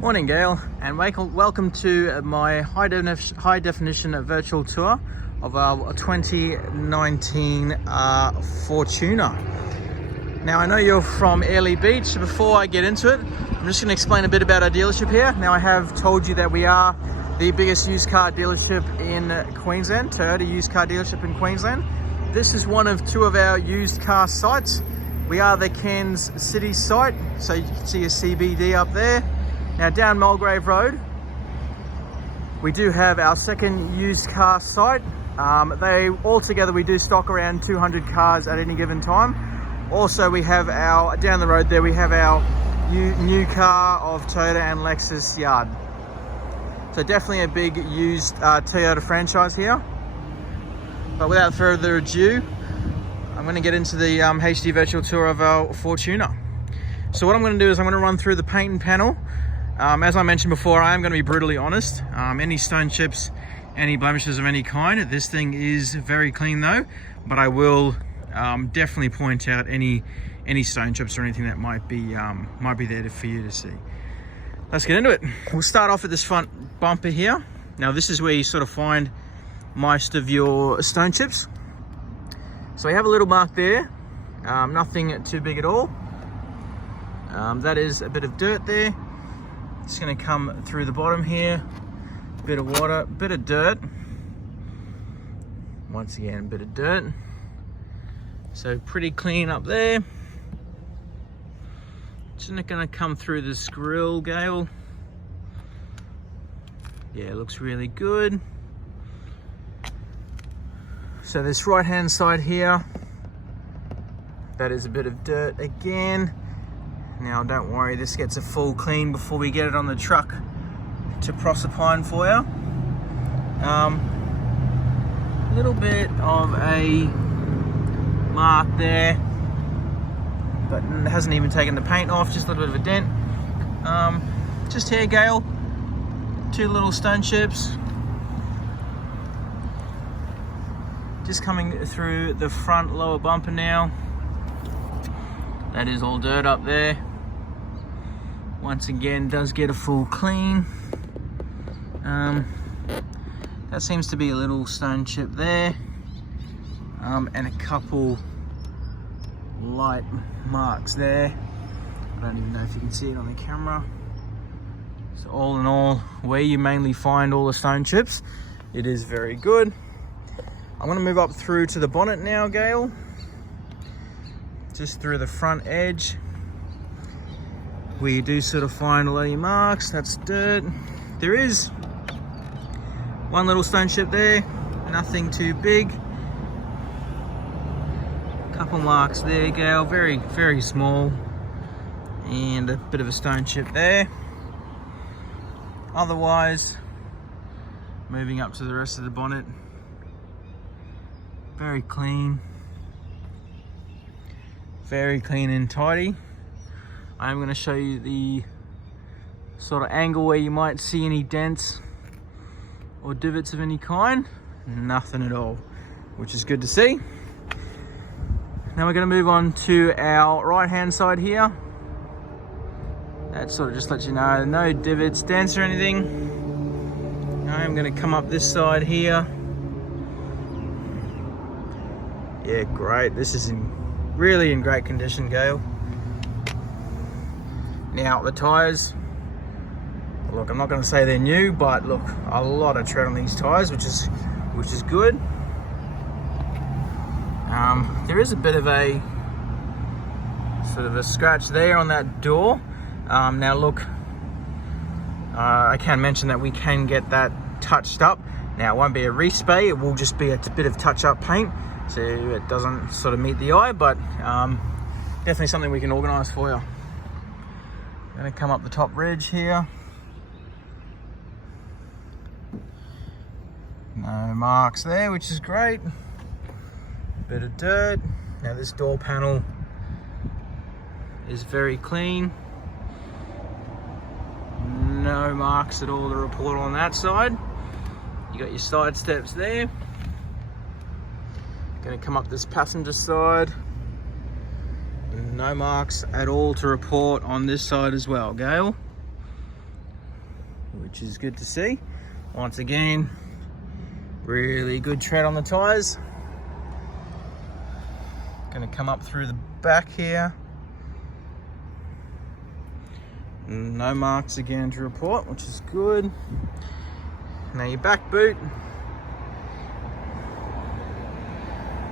Morning, Gail, and welcome to my high definition virtual tour of our 2019 Fortuner. Now, I know you're from Airlie Beach, so before I get into it, I'm just going to explain a bit about our dealership here. Now, I have told you that we are the biggest used car dealership in Queensland, Toyota used car dealership in Queensland. This is one of two of our used car sites. We are the Cairns City site, so you can see a CBD up there. Now down Mulgrave Road, we do have our second used car site. Altogether we do stock around 200 cars at any given time. Also we have down the road there, we have our new car of Toyota and Lexus yard. So definitely a big used Toyota franchise here. But without further ado, I'm going to get into the HD virtual tour of our Fortuner. So what I'm going to do is I'm going to run through the paint and panel. As I mentioned before, I am going to be brutally honest. Any stone chips, any blemishes of any kind. This thing is very clean though, but I will definitely point out any stone chips or anything that might be there for you to see. Let's get into it. We'll start off at this front bumper here. Now this is where you sort of find most of your stone chips. So we have a little mark there, nothing too big at all. That is a bit of dirt there. It's going to come through the bottom here, bit of water, bit of dirt. Once again, a bit of dirt. So pretty clean up there. It's not going to come through this grill, Gail. Yeah, it looks really good. So this right hand side here, that is a bit of dirt again. Now don't worry, this gets a full clean before we get it on the truck to Proserpine for you. Little bit of a mark there, but it hasn't even taken the paint off, just a little bit of a dent. Just here, Gail, two little stone chips. Just coming through the front lower bumper now. That is all dirt up there. Once again, does get a full clean. That seems to be a little stone chip there. And a couple light marks there. I don't even know if you can see it on the camera. So all in all, where you mainly find all the stone chips, it is very good. I'm gonna move up through to the bonnet now, Gail. Just through the front edge. We do sort of find a lot of marks, that's dirt. There is one little stone chip there, nothing too big. Couple marks there, Gail, very, very small. And a bit of a stone chip there. Otherwise, moving up to the rest of the bonnet, very clean. Very clean and tidy. I'm going to show you the sort of angle where you might see any dents or divots of any kind. Nothing at all, which is good to see. Now we're going to move on to our right hand side here. That sort of just lets you know no divots, dents or anything. I'm going to come up this side here. Yeah, great. This is really in great condition, Gail. Now the tyres, look, I'm not going to say they're new, but look, a lot of tread on these tyres, which is good. There is a bit of a sort of a scratch there on that door. Now look, I can mention that we can get that touched up. Now it won't be a respray, it will just be a bit of touch-up paint, so it doesn't sort of meet the eye, but definitely something we can organise for you. I'm going to come up the top ridge here. No marks there, which is great. Bit of dirt. Now this door panel is very clean. No marks at all to report on that side. You got your side steps there. Going to come up this passenger side. No marks at all to report on this side as well, Gail. which is good to see. Once again, really good tread on the tyres. Going to come up through the back here. No marks again to report, which is good. Now your back boot.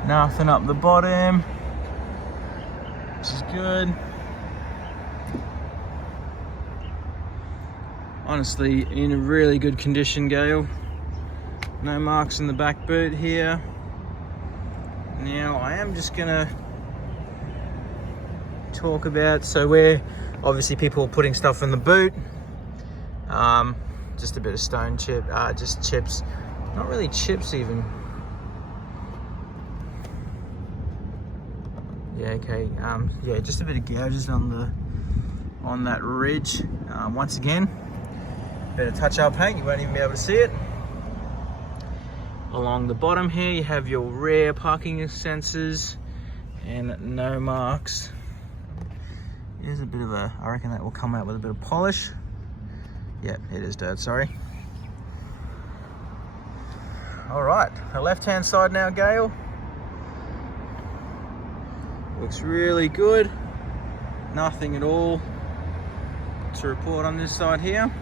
Nothing up the bottom, which is good. Honestly, in a really good condition, Gale. No marks in the back boot here. Now I am just gonna talk about, so where obviously people are putting stuff in the boot, just a bit of stone chip, just chips, not really chips even. Yeah, okay, yeah, just a bit of gouges on that ridge. Once again, bit of touch-up paint, you won't even be able to see it. Along the bottom here, you have your rear parking sensors and no marks. Here's a bit of a, I reckon that will come out with a bit of polish. Yeah, it is dirt, sorry. All right, the left-hand side now, Gale. Looks really good. Nothing at all to report on this side here.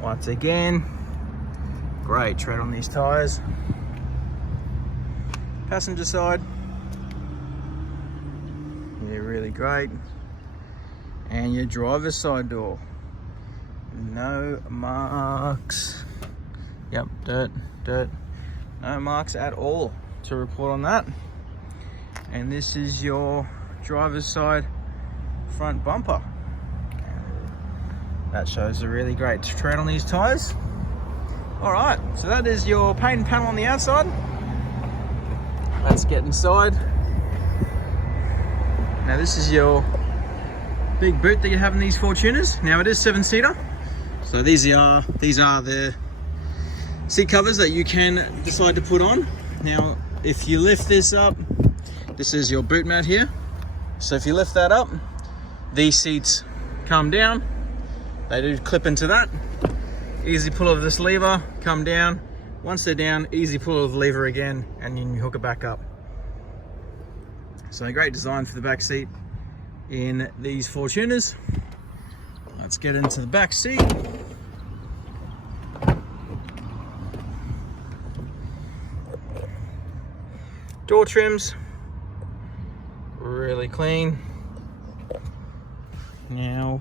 Once again, great tread on these tyres. Passenger side, yeah, really great. And your driver's side door, no marks. Yep, dirt, no marks at all to report on that. And this is your driver's side front bumper. That shows a really great tread on these tyres. All right, so that is your paint panel on the outside. Let's get inside. Now this is your big boot that you have in these Fortuners. Now it is 7-seater, so these are the seat covers that you can decide to put on. Now, if you lift this up, this is your boot mat here. So if you lift that up, these seats come down. They do clip into that. Easy pull of this lever, come down. Once they're down, easy pull of the lever again, and you hook it back up. So a great design for the back seat in these Fortuners. Let's get into the back seat. Door trims, really clean. Now,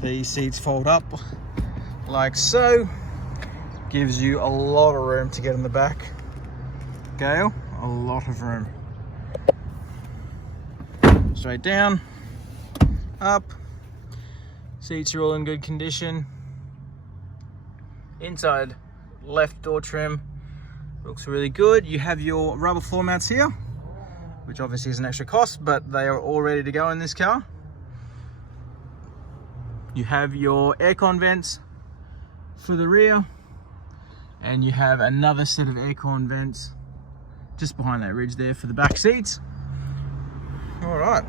these seats fold up like so. Gives you a lot of room to get in the back, Gale, a lot of room. Straight down, up, seats are all in good condition. Inside, left door trim, looks really good. You have your rubber floor mats here, which obviously is an extra cost, but they are all ready to go in this car. You have your aircon vents for the rear, and you have another set of aircon vents just behind that ridge there for the back seats. All right,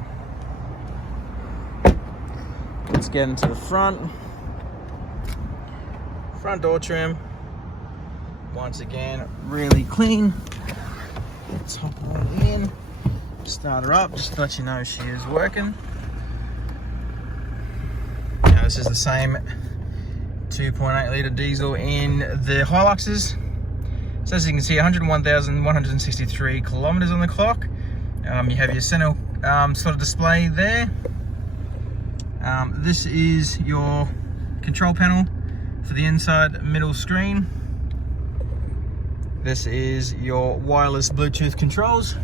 let's get into the front. Front door trim, once again, really clean. Let's hop right in, start her up, just to let you know she is working. Now this is the same 2.8 litre diesel in the Hiluxes. So as you can see, 101,163 kilometers on the clock. You have your center sort of display there. This is your control panel for the inside middle screen. This is your wireless Bluetooth controls.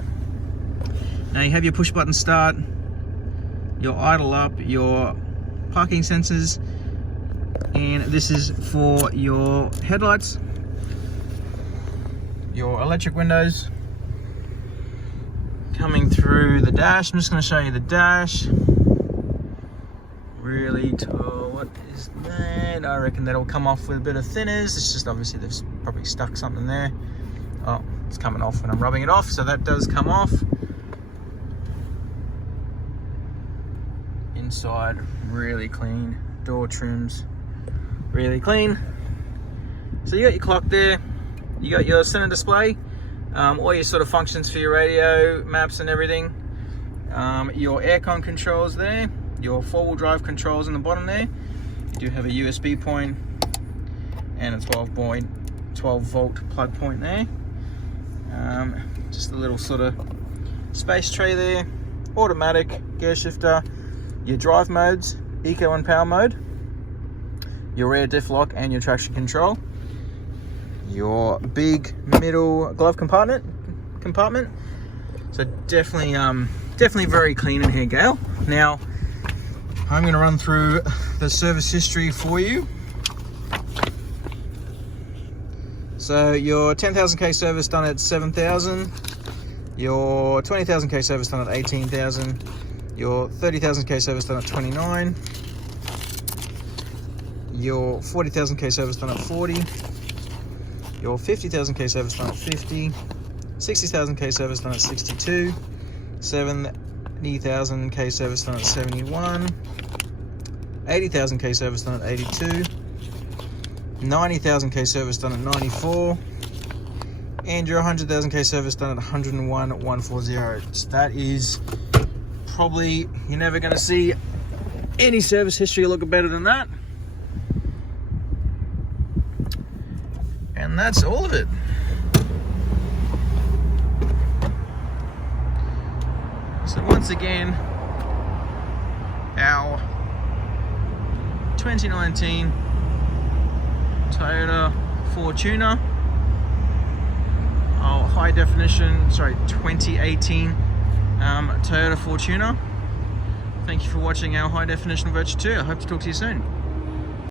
Now you have your push button start, your idle up, your parking sensors, and this is for your headlights, your electric windows coming through the dash. I'm just going to show you the dash. Really tall. What is that? I reckon that'll come off with a bit of thinners. It's just obviously they've probably stuck something there. Oh, it's coming off when I'm rubbing it off, so that does come off. Inside, really clean. Door trims really clean. So you got your clock there, you got your center display, all your sort of functions for your radio, maps and everything. Your aircon controls there, your 4-wheel drive controls in the bottom there. You do have a USB point and a 12 volt plug point there. Just a little sort of space tray there, automatic gear shifter, your drive modes, eco and power mode, your rear diff lock and your traction control, your big middle glove compartment. So definitely very clean in here, Gail. Now I'm going to run through the service history for you. So your 10,000k service done at 7,000, your 20,000k service done at 18,000, your 30,000k service done at 29, your 40,000k service done at 40, your 50,000k service done at 50, 60,000k service done at 62, 70,000k service done at 71, 80,000k service done at 82, 90,000k service done at 94, and your 100,000k service done at 101,140. So that is probably, you're never going to see any service history look better than that. And that's all of it. So once again, our 2019 Toyota Fortuner, our 2018 Toyota Fortuner. Thank you for watching our high definition Virtue 2. I hope to talk to you soon.